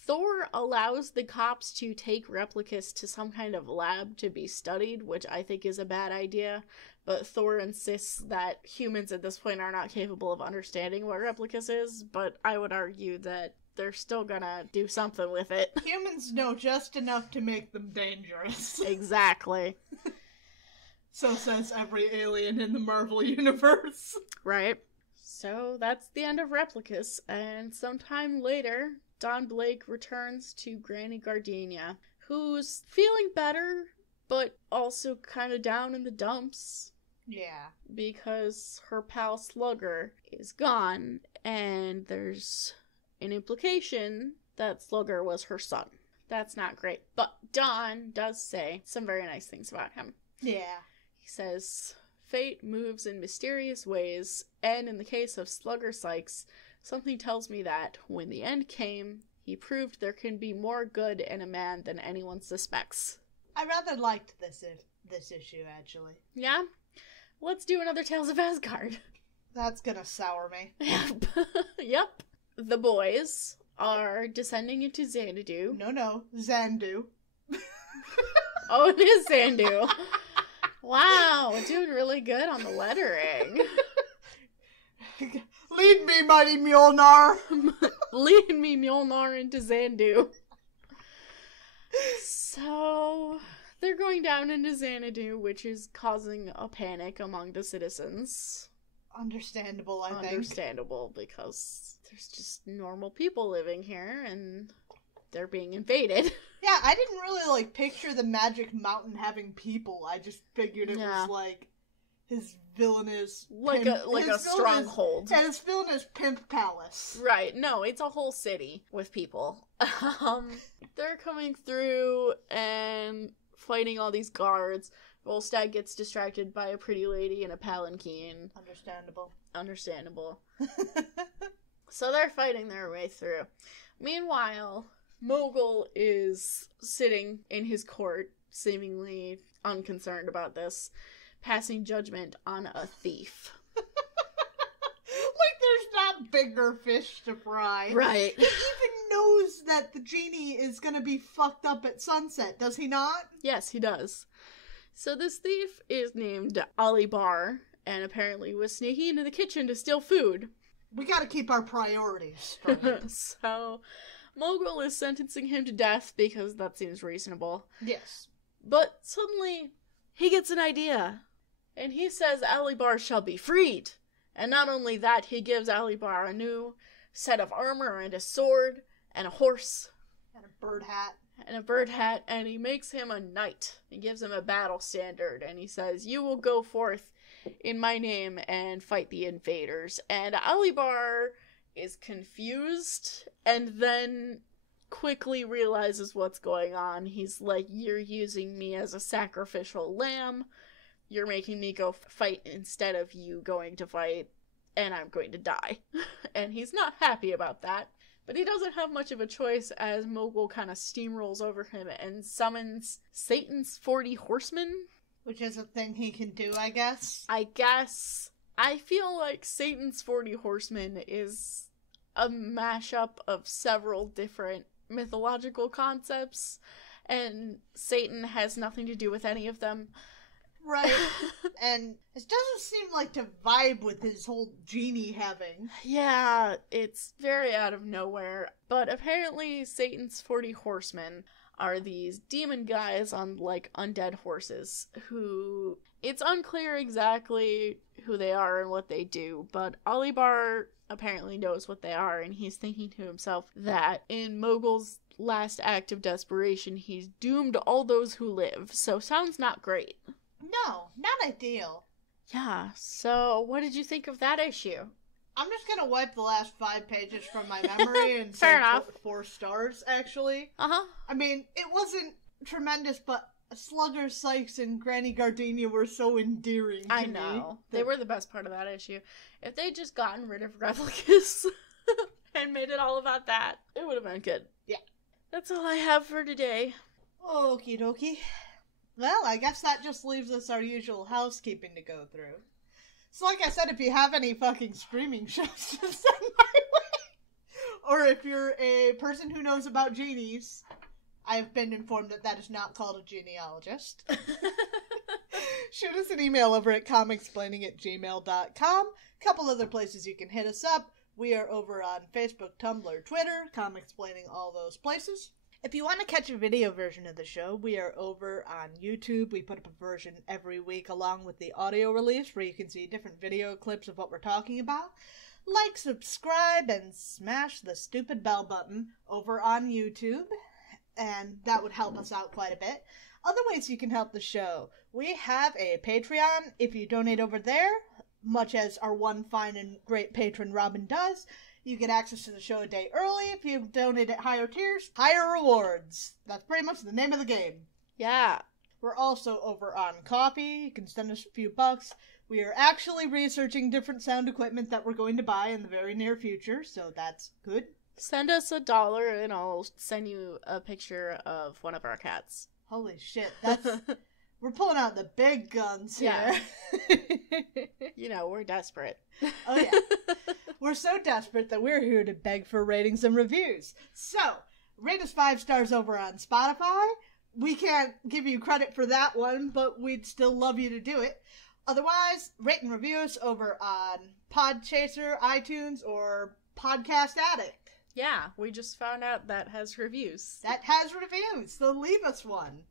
Thor allows the cops to take replicas to some kind of lab to be studied, which I think is a bad idea. But Thor insists that humans at this point are not capable of understanding what replicas is, but I would argue that they're still gonna do something with it. Humans know just enough to make them dangerous. Exactly. So says every alien in the Marvel Universe. Right. So that's the end of replicas, and sometime later... Don Blake returns to Granny Gardenia, who's feeling better, but also kind of down in the dumps. Yeah. Because her pal Slugger is gone, and there's an implication that Slugger was her son. That's not great. But Don does say some very nice things about him. Yeah. He says, fate moves in mysterious ways, and in the case of Slugger Sykes, something tells me that, when the end came, he proved there can be more good in a man than anyone suspects. I rather liked this issue, actually. Yeah? Let's do another Tales of Asgard. That's gonna sour me. Yep. Yep. The boys are descending into Xanadu. No, Xandu. Oh, it is Xandu. Wow, we're doing really good on the lettering. Lead me, mighty Mjolnir! Lead me, Mjolnir, into Xandu. So, they're going down into Xanadu, which is causing a panic among the citizens. Understandable, I think. Understandable, because there's just normal people living here, and they're being invaded. Yeah, I didn't really, like, picture the Magic Mountain having people. I just figured it was, like, his villainous... Like a stronghold. And his villainous pimp palace. Right, no, it's a whole city with people. They're coming through, and fighting all these guards. Volstagg gets distracted by a pretty lady in a palanquin. Understandable. So they're fighting their way through. Meanwhile, Mogul is sitting in his court, seemingly unconcerned about this, passing judgment on a thief. Like there's not bigger fish to fry. Right. He even knows that the genie is gonna be fucked up at sunset, does he not? Yes, he does. So this thief is named Ali Bar, and apparently was sneaking into the kitchen to steal food. We gotta keep our priorities straight. So, Mogul is sentencing him to death because that seems reasonable. Yes. But suddenly, he gets an idea. And he says Ali Bar shall be freed. And not only that, he gives Ali Bar a new set of armor and a sword and a horse. And a bird hat. And he makes him a knight. He gives him a battle standard, and he says, "You will go forth in my name and fight the invaders." And Ali Bar is confused, and then quickly realizes what's going on. He's like, "You're using me as a sacrificial lamb. You're making me go fight instead of you going to fight, and I'm going to die." And he's not happy about that. But he doesn't have much of a choice as Mogul kind of steamrolls over him and summons Satan's 40 horsemen. Which is a thing he can do, I guess. I feel like Satan's 40 horsemen is a mashup of several different mythological concepts, and Satan has nothing to do with any of them. Right. And it doesn't seem like to vibe with his whole genie having. Yeah, it's very out of nowhere. But apparently Satan's 40 horsemen are these demon guys on, like, undead horses who... It's unclear exactly who they are and what they do, but Ali Bar apparently knows what they are, and he's thinking to himself that in Mogul's last act of desperation, he's doomed all those who live, so sounds not great. No, not ideal. Yeah, so what did you think of that issue? I'm just gonna wipe the last 5 pages from my memory and Fair say enough. 4 stars, actually. Uh-huh. I mean, it wasn't tremendous, but Slugger Sykes and Granny Gardenia were so endearing to me. I know. They were the best part of that issue. If they'd just gotten rid of Replicus and made it all about that, it would have been good. Yeah. That's all I have for today. Okie dokie. Well, I guess that just leaves us our usual housekeeping to go through. So like I said, if you have any fucking streaming shows to send my way, or if you're a person who knows about genies, I have been informed that that is not called a genealogist. Shoot us an email over at comicsplaining@gmail.com. Couple other places you can hit us up. We are over on Facebook, Tumblr, Twitter, Comicsplaining, all those places. If you want to catch a video version of the show, we are over on YouTube. We put up a version every week along with the audio release where you can see different video clips of what we're talking about. Like, subscribe, and smash the stupid bell button over on YouTube, and that would help us out quite a bit. Other ways you can help the show. We have a Patreon. If you donate over there, much as our one fine and great patron Robin does, you get access to the show a day early. If you donate at higher tiers, higher rewards. That's pretty much the name of the game. Yeah. We're also over on Ko-fi. You can send us a few bucks. We are actually researching different sound equipment that we're going to buy in the very near future, so that's good. Send us $1 and I'll send you a picture of one of our cats. Holy shit, that's... We're pulling out the big guns here. Yeah. You know, we're desperate. Oh, yeah. We're so desperate that we're here to beg for ratings and reviews. So, rate us 5 stars over on Spotify. We can't give you credit for that one, but we'd still love you to do it. Otherwise, rate and review us over on Podchaser, iTunes, or Podcast Addict. Yeah, we just found out that has reviews. That has reviews, so leave us one.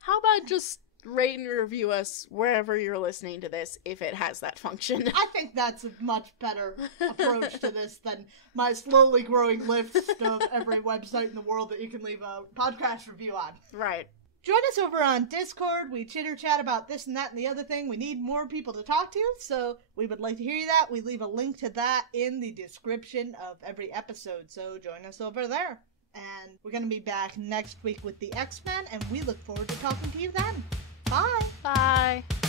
How about just rate and review us wherever you're listening to this, if it has that function? I think that's a much better approach to this than my slowly growing list of every website in the world that you can leave a podcast review on. Right. Join us over on Discord. We chitter-chat about this and that and the other thing. We need more people to talk to, so we would like to hear that. We leave a link to that in the description of every episode, so join us over there. And we're going to be back next week with the X-Men, and we look forward to talking to you then. Bye! Bye!